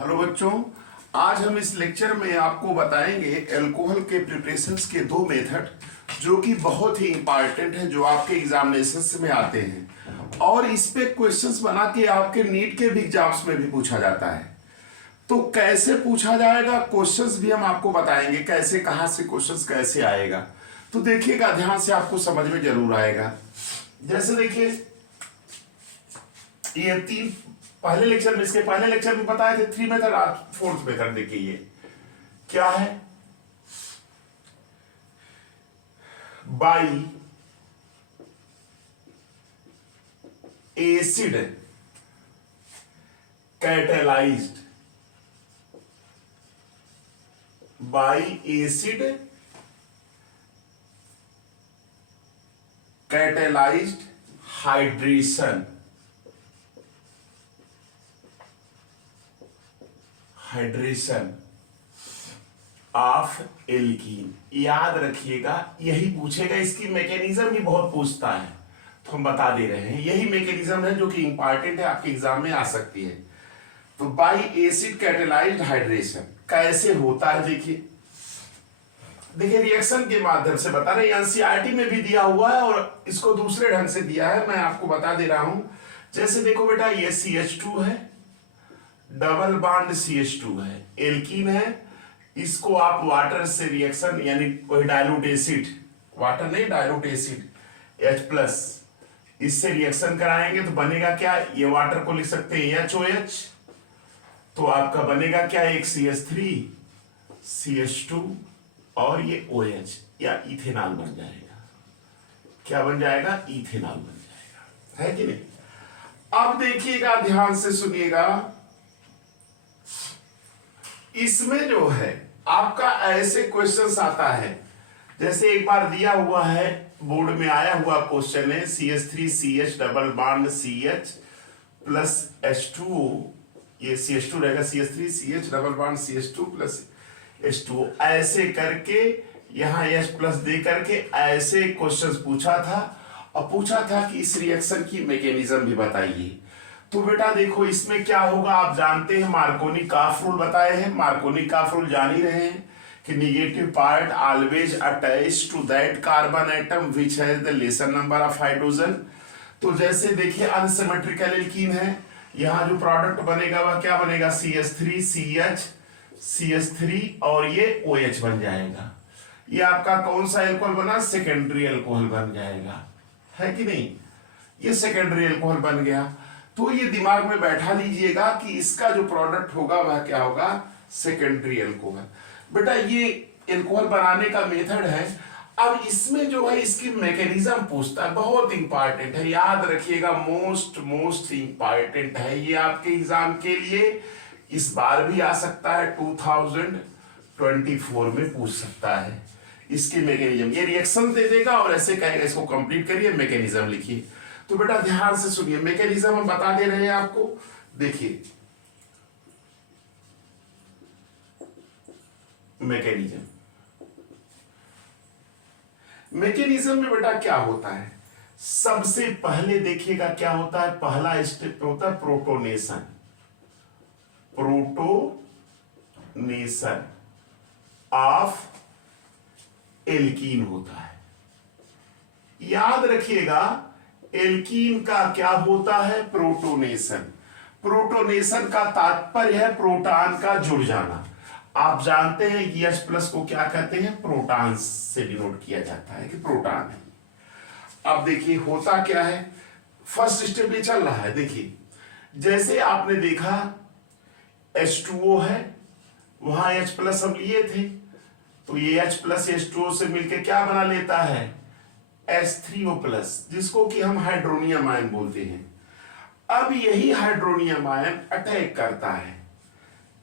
Hello बच्चों, आज हम इस लेक्चर में आपको बताएंगे अल्कोहल के प्रिपरेशंस के दो मेथड जो कि बहुत ही इंपॉर्टेंट है, जो आपके एग्जामिनेशंस में आते हैं और इस पे क्वेश्चंस बना के आपके नीट के भी एग्जाम्स में भी पूछा जाता है। तो कैसे पूछा जाएगा, क्वेश्चंस भी हम आपको बताएंगे कैसे, कहाँ से क्वेश्चंस कैसे आएगा। तो देखिएगा ध्यान से, आपको समझ में जरूर आएगा। जैसे देखिए, ये तीन पहले लेक्चर में, इसके पहले लेक्चर में बताए थे थ्री मेथड, आज फोर्थ मेथड देखिए ये क्या है। By acid catalysed, by acid catalysed hydration, hydration of alkene. याद रखिएगा, यही पूछेगा, इसकी मैकेनिज्म भी बहुत पूछता है, तो हम बता दे रहे हैं यही मैकेनिज्म है जो कि इंपॉर्टेंट है, आपके एग्जाम में आ सकती है। तो बाई एसिड कैटेलाइज्ड हाइड्रेशन कैसे होता है, देखिए रिएक्शन के माध्यम से बता रहे हैं। एनसीईआरटी में भी दिया हुआ है और इसको दूसरे ढंग से दिया है, मैं आपको बता दे रहा हूं। जैसे देखो बेटा, ये CH2 है, डबल बॉन्ड CH2 है, एल्कीन है। इसको आप वाटर से रिएक्शन, यानी कोई डाइल्यूट एसिड, वाटर नहीं डाइल्यूट एसिड H+, इससे रिएक्शन कराएंगे तो बनेगा क्या, ये वाटर को लिख सकते हैं HOH, तो आपका बनेगा क्या, एक CH3 CH2 और ये OH, या इथेनॉल बन जाएगा। क्या बन जाएगा, इथेनॉल बन जाएगा, है कि नहीं। अब देखिएगा, ध्यान से सुनिएगा, इसमें जो है आपका ऐसे क्वेश्चंस आता है, जैसे एक बार दिया हुआ है, बोर्ड में आया हुआ क्वेश्चन है, CH3 CH double bond CH plus H2O, ये CH2 रहेगा, CH3 CH double bond CH2 plus H2O, ऐसे करके यहां H प्लस दे करके ऐसे क्वेश्चंस पूछा था, और पूछा था कि इस रिएक्शन की मैकेनिज्म भी बताइए। तो बेटा देखो, इसमें क्या होगा, आप जानते हैं मार्कोनी काफ रूल बताए हैं, मार्कोनी काफ रूल जान ही रहे हैं कि negative part always attach to that carbon atom which has the lesser number of hydrogen. तो जैसे देखिए, अनसिमेट्रिकल एल्कीन है, यहां जो प्रोडक्ट बनेगा वह क्या बनेगा, CH3 CH CH3 और ये OH बन जाएगा। ये आपका कौन सा एल्कोहल बना, सेकेंडरी एल्कोहल बन जाएगा, है कि नहीं, ये सेकेंडरी एल्कोहल बन गया। तो ये दिमाग में बैठा लीजिएगा कि इसका जो प्रोडक्ट होगा वह क्या होगा, सेकेंडरी एल्कोहल। बेटा ये एल्कोहल बनाने का मेथड है। अब इसमें जो है इसकी मैकेनिज्म पूछता है, बहुत इंपॉर्टेंट है, याद रखिएगा, मोस्ट इंपॉर्टेंट है ये आपके एग्जाम के लिए। इस बार भी आ सकता है, 2024 में पूछ सकता है इसकी मैकेनिज्म। ये रिएक्शन दे देगा और ऐसे कहेगा इसको कंप्लीट करिए, मैकेनिज्म लिखिए। तो बेटा ध्यान से सुनिए, मैकेनिज्म हम बता दे रहे हैं आपको। देखिए मैकेनिज्म में बेटा क्या होता है, सबसे पहले देखिएगा क्या होता है, पहला स्टेप होता है प्रोटोनेशन, प्रोटोनेशन ऑफ एल्कीन होता है। याद रखिएगा, एल्कीन का क्या होता है, प्रोटोनेशन। प्रोटोनेशन का तात्पर्य है प्रोटॉन का जुड़ जाना। आप जानते हैं कि H+ को क्या कहते हैं, प्रोटॉन से डिनोट किया जाता है कि प्रोटॉन है। अब देखिए होता क्या है, फर्स्ट स्टेप ये चल रहा है। देखिए जैसे आपने देखा H2O है, वहां H+ हम लिए थे, तो ये H+ H2O से मिलकर क्या बना लेता है, H3O+, जिसको कि हम हाइड्रोनियम आयन बोलते हैं। अब यही हाइड्रोनियम आयन अटैक करता है,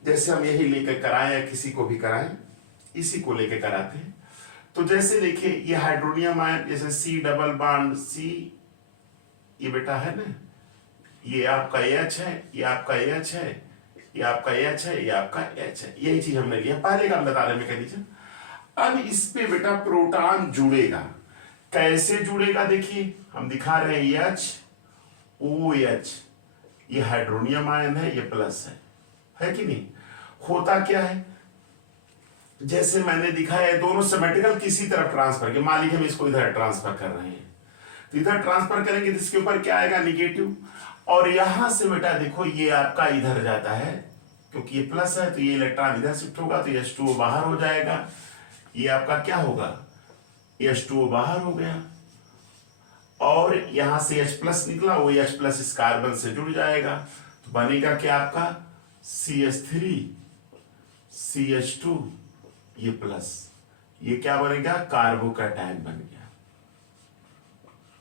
जैसे हम यही लेकर कराएं या किसी को भी कराएं, इसी को लेकर कराते हैं। तो जैसे देखिए ये हाइड्रोनियम आयन, जैसे C डबल बॉन्ड C, ये बेटा है ना, ये आपका H है, ये आपका H है, ये आपका H है, ये आपका H है, यही चीज हमने लिया, पहले का हम बता रहे मैकेनिज्म। अब इस पे बेटा प्रोटॉन जुड़ेगा, कैसे जुड़ेगा, देखिए हम दिखा रहे हैं H OH, ये हाइड्रोनियम आयन है, ये प्लस है, है कि नहीं? होता क्या है, जैसे मैंने दिखाया है दोनों सिमेट्रिकल किसी तरफ ट्रांसफर के, मान लीजिए हम इसको इधर ट्रांसफर कर रहे हैं, तो इधर ट्रांसफर करेंगे तो इसके ऊपर क्या आएगा, निगेटिव। और यहां से बेटा देखो ये आपका इधर जाता है, क्योंकि ये प्लस है तो ये इलेक्ट्रॉन इधर शिफ्ट होगा तो H2O बाहर हो जाएगा, ये आपका क्या होगा, H2O बाहर हो गया, और यहां से H प्लस निकला, वो H प्लस इस कार्बन से जुड़ जाएगा, तो बनेगा क्या आपका CH3 CH2 ये प्लस, ये क्या बनेगा, कार्बोकैटायन बन गया।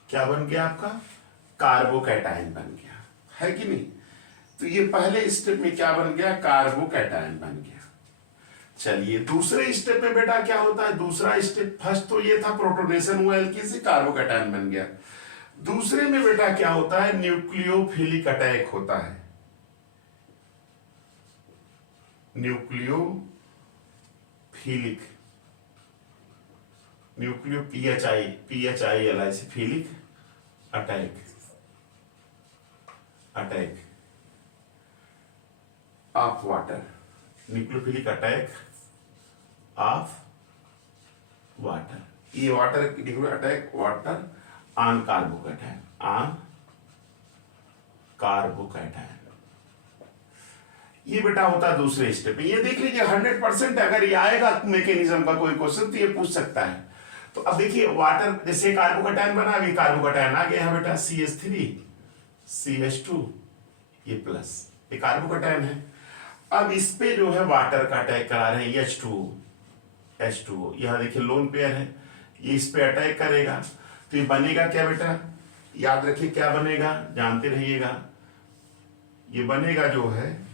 क्या बन गया आपका, कार्बोकैटायन बन गया, है कि नहीं? तो ये पहले स्टेप में क्या बन गया, कार्बोकैटायन बन गया। चलिए दूसरे स्टेप में बेटा क्या होता है, दूसरा स्टेप, फर्स्ट तो ये था प्रोटोनेशन हुआ एल्कीन से, कार्बोकैटायन बन गया। दूसरे में बेटा क्या होता है, न्यूक्लियोफिलिक अटैक होता है, न्यूक्लियोफिलिक, न्यूक्लियो PHILI से philic attack, attack of water, nucleophilic attack of water, ये water attack water on carbocation, on carbocation, ये बेटा होता है दूसरे स्टेप में। ये देख लीजिए 100% अगर ये आएगा मैकेनिज्म का कोई क्वेश्चन तो ये पूछ सकता है। तो अब देखिए वाटर, जैसे कार्बोकैटायन बना, अभी कार्बोकैटायन आ गया है बेटा CH3 CH2 ये प्लस, ये कार्बोकैटायन है। अब इस पे जो है वाटर का अटैक करा रहे हैं, H2O, यहां देखिए लोन पेयर है, ये इस पे अटैक करेगा, तो ये बनेगा क्या बेटा, याद रखिए क्या बनेगा, जानते रहिएगा, ये बनेगा जो है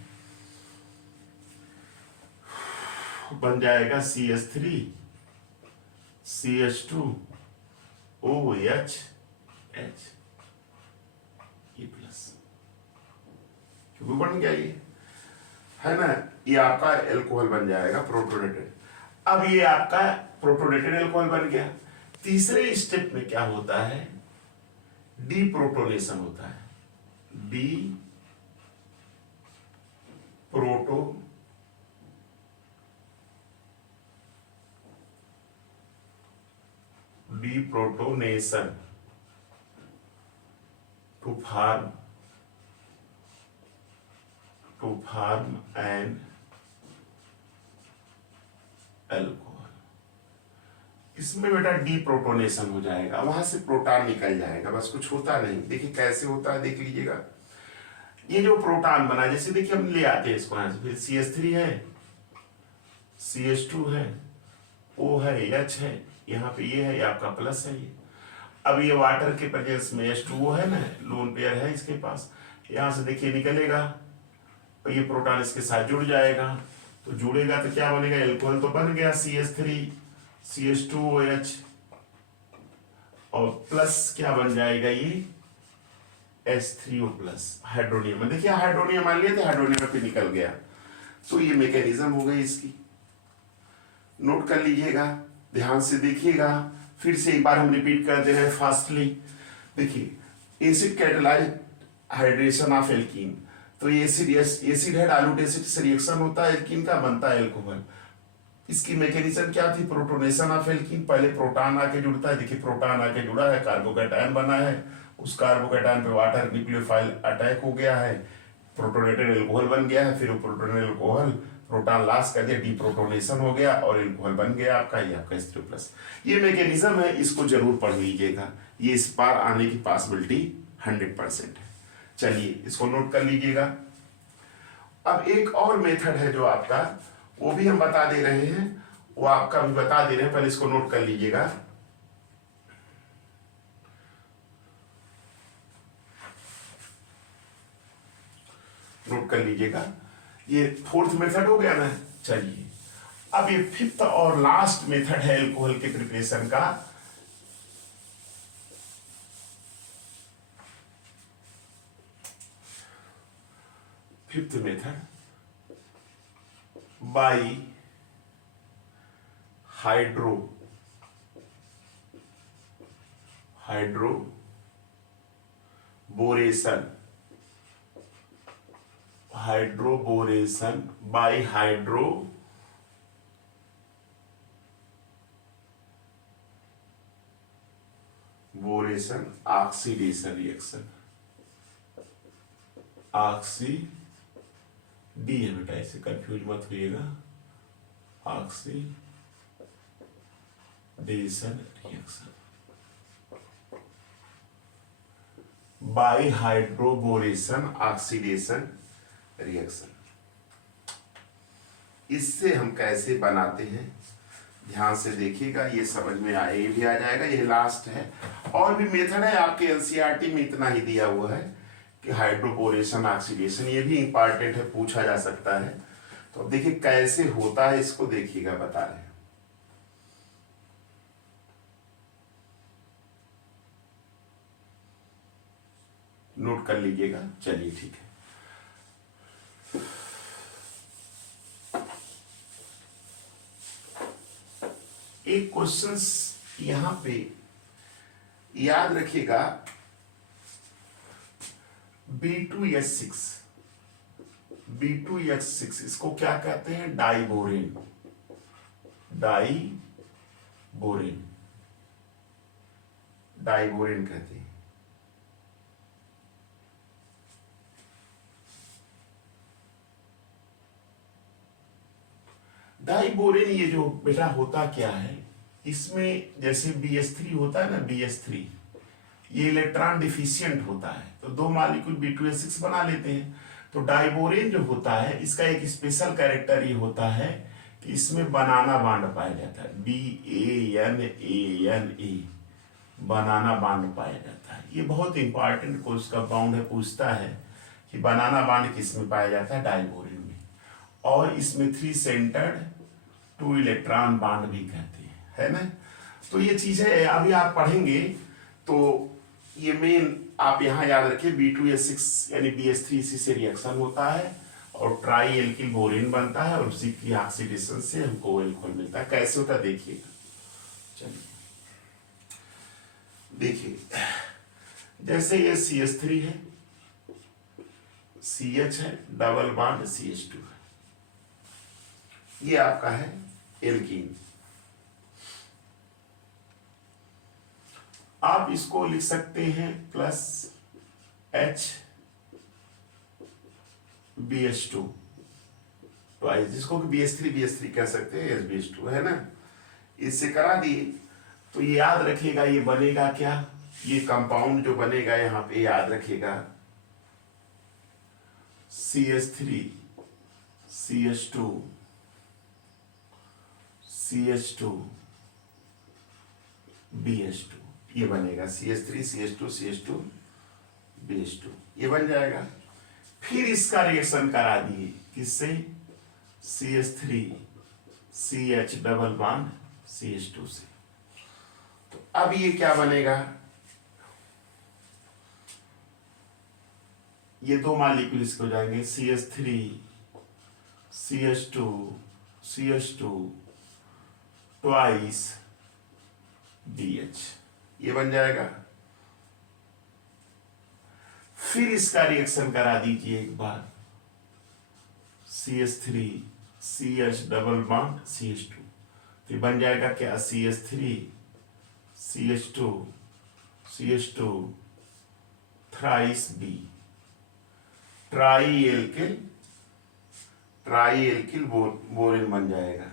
बन जाएगा CH3 CH2 OH ये प्लस, क्योंकि बन गया ये, है ना, ये आपका एल्कोहल बन जाएगा प्रोटोनेटेड। अब ये आपका प्रोटोनेटेड एल्कोहल बन गया। तीसरे स्टेप में क्या होता है, डीप्रोटोनेशन होता है, deprotonation to form an alcohol. इसमें बेटा डीप्रोटोनेशन हो जाएगा, वहां से प्रोटॉन निकल जाएगा, बस कुछ होता नहीं। देखिए कैसे होता है, देख लीजिएगा, ये जो प्रोटॉन बना, जैसे देखिए हम ले आते हैं इसको यहां से, फिर CH3 है, CH2 है, O है, H है, यहाँ पे ये है, ये आपका प्लस है ये। अब ये वाटर के प्रेजेंस में H2O है ना, लोन पेयर है इसके पास, यहाँ से देखिए निकलेगा, और ये प्रोटॉन इसके साथ जुड़ जाएगा, तो जुड़ेगा तो क्या बनेगा, एल्कोहल तो बन गया CH3 CH2OH, और प्लस क्या बन जाएगा ये H3O प्लस, हाइड्रोनियम, देखिए हाइड्रोनियम मान लिया था, हाइड्रोनियम पे निकल गया। तो ये मैकेनिज्म हो गई इसकी, नोट कर लीजिएगा, ध्यान से देखिएगा, फिर से एक बार हम रिपीट कर दे रहे हैं फास्टली। देखिए acid catalyse hydration of alkene, तो ये एसिड है, डाइल्यूट एसिड से रिएक्शन होता है एल्कीन का, बनता है एल्कोहल। इसकी मैकेनिज्म क्या थी, प्रोटोनेशन ऑफ एल्कीन, पहले प्रोटॉन आके जुड़ता है, देखिए प्रोटॉन आके जुड़ा है, कार्बोकैटायन बना है, उस कार्बोकैटायन पे वाटर न्यूक्लियोफाइल अटैक हो गया है, प्रोटोनेटेड एल्कोहल बन गया है, फिर वो प्रोटोनेटेड एल्कोहल प्रोटॉन लॉस कर दिया, डीप्रोटोनेशन हो गया और एल्कोहल बन गया आपका, ये आपका H3+। ये मैकेनिज्म है, इसको जरूर पढ़ लीजिएगा, ये इस पार आने की पॉसिबिलिटी 100% है। चलिए इसको नोट कर लीजिएगा। अब एक और मेथड है जो आपका, वो भी हम बता दे रहे हैं, वो आपका भी बता दे रहे हैं, पहले इसको नोट कर लीजिएगा। नोट कर लीजिएगा, ये फोर्थ मेथड हो गया ना। चलिए अब ये फिफ्थ और लास्ट मेथड है एल्कोहल के प्रिपरेशन का। Fifth method by hydroboration hydroboration by hydro boration oxidation reaction, oxy D है बेटा, इसे कंफ्यूज मत होइएगा, oxidation reaction by hydroboration oxidation reaction. इससे हम कैसे बनाते हैं ध्यान से देखिएगा, ये समझ में आए, ये भी आ जाएगा, ये लास्ट है। और भी मेथड है आपके एनसीईआरटी में, इतना ही दिया हुआ है कि हाइड्रोपोरेशन ऑक्सीडेशन, ये भी इंपॉर्टेंट है, पूछा जा सकता है। तो अब देखिए कैसे होता है, इसको देखिएगा, बता रहे हैं। नोट कर लीजिएगा, चलिए ठीक है। एक क्वेश्चंस यहां पे याद रखिएगा, B2H6, B2H6 इसको क्या कहते हैं, डाइबोरेन, डाइबोरेन, डाइबोरेन कहते हैं। डाइबोरेन ये जो बेटा होता क्या है, इसमें जैसे BH3 होता है ना, BH3 ये इलेक्ट्रॉन डिफिशियंट होता है, तो दो मॉलिक्यूल B2H6 बना लेते हैं। तो डाइबोरेन जो होता है, इसका एक स्पेशल कैरेक्टर ये होता है कि इसमें बनाना बांड पाया जाता है, BANANA, बनाना बांड पाया जाता है। ये बहुत इंपॉर्टेंट कोर्स का बाउंड है, पूछता है कि बनाना बांड किस में पाया जाता है, डाइबोरेन में। और इसमें 3 सेंटर्ड 2 इलेक्ट्रॉन बांड भी कहते हैं, है ना। तो ये चीजें अभी आप पढ़ेंगे, तो ये मेन आप यहाँ याद रखिए, B2H6 यानी BH3 इसी से रिएक्शन होता है और ट्राई एल्किल बोरेन बनता है, और उसी की ऑक्सीडेशन से हमको एल्कोहल मिलता है। कैसे होता है देखिएगा, चलिए देखिए, जैसे ये CH3 है, CH है, डबल बॉन्ड CH2 है, ये आपका है एल्कीन। आप इसको लिख सकते हैं प्लस H BH2 ट्वाइस, जिसको कि BH3 कह सकते हैं, SBH2 है ना। इससे करा दिए तो ये याद रखिएगा, ये बनेगा क्या, ये कंपाउंड जो बनेगा यहां पे याद रखिएगा, CH3 CH2 CH2 BH2, ये बनेगा CH3 CH2 CH2 BH2, ये बन जाएगा। फिर इसका रिएक्शन करा दिए किससे, CH3 CH double bond CH2 से। तो अब ये क्या बनेगा, ये दो मॉलिक्यूल इसको जाएंगे, CH3 CH2 CH2 twice BH, ये बन जाएगा। फिर इसका रिएक्शन करा दीजिए एक बार, CH3 CH double bond CH2, तो बन जाएगा क्या, CH3 CH2 CH2 thrice B, try alkyl borane बन जाएगा,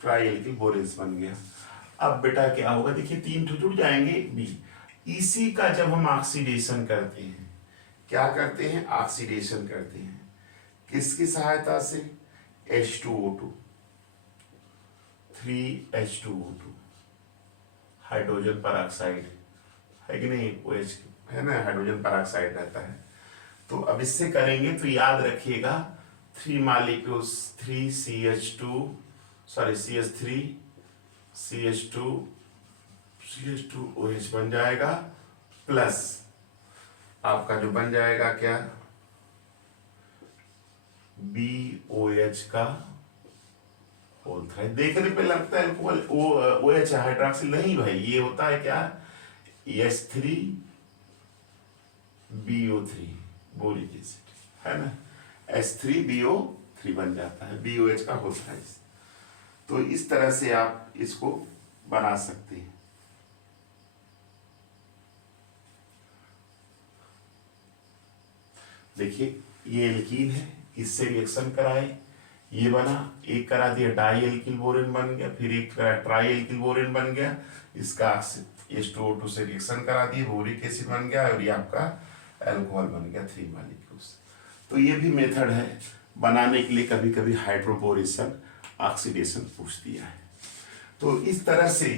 ट्राई एल्किल बोरेन्स बन गया। अब बेटा क्या होगा, देखिए 3 तो जुड़ जाएंगे B, इसी का जब हम ऑक्सीडेशन करते हैं, क्या करते हैं, ऑक्सीडेशन करते हैं, किसकी सहायता से, H2O2 3H2O2, हाइड्रोजन पर ऑक्साइड है कि नहीं, OH है ना, हाइड्रोजन पर ऑक्साइड रहता है। तो अब इससे करेंगे तो याद रखिएगा, 3 मॉलिक्यूल्स 3CH3 CH2OH बन जाएगा, प्लस आपका जो बन जाएगा क्या, BOH का होल थ्राइड। देखने पे लगता है OH हाइड्रोक्सिल, नहीं भाई, ये होता है क्या, H3 BO3 बोरिक एसिड, है ना, H3BO3 बन जाता है, BOH का होता है। तो इस तरह से आप इसको बना सकते हैं। देखिए ये एल्कीन है, इससे रिएक्शन कराए, ये बना, एक करा दिया डाई एल्किल बोरेन बन गया, फिर एक करा ट्राई एल्किल बोरेन बन गया, इसका H2O2 से रिएक्शन करा दिए, बोरिक एसिड बन गया, और ये आपका अल्कोहल बन गया 3 मॉलिक्यूल्स। तो ये भी मेथड है बनाने के लिए। कभी कभी हाइड्रोबोरेशन ऑक्सीडेशन पूछ दिया है। तो इस तरह से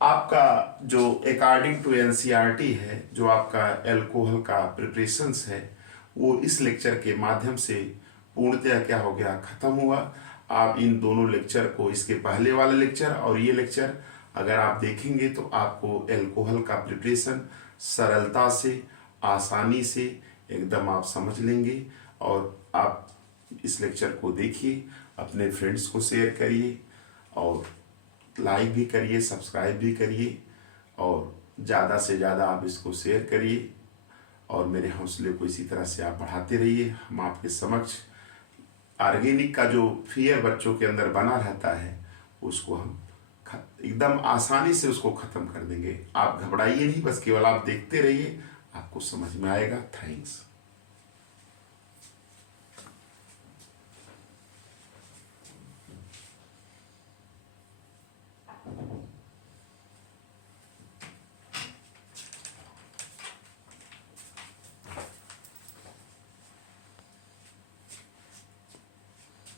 आपका जो अकॉर्डिंग टू एनसीईआरटी है, जो आपका अल्कोहल का प्रिपरेशंस है, वो इस लेक्चर के माध्यम से पूर्णतः क्या हो गया, खत्म हुआ। आप इन दोनों लेक्चर को, इसके पहले वाला लेक्चर और ये लेक्चर अगर आप देखेंगे तो आपको अल्कोहल का प्रिपरेशन सरलता से, आसानी से एकदम आप समझ लेंगे। और आप इस लेक्चर को देखिए, अपने फ्रेंड्स को शेयर करिए, और लाइक भी करिए, सब्सक्राइब भी करिए, और ज़्यादा से ज़्यादा आप इसको शेयर करिए, और मेरे हौसले को इसी तरह से आप बढ़ाते रहिए। हम आपके समक्ष ऑर्गेनिक का जो फियर बच्चों के अंदर बना रहता है, उसको हम एकदम आसानी से उसको ख़त्म कर देंगे। आप घबराइए नहीं, बस केवल आप देखते रहिए, आपको समझ में आएगा। थैंक्स।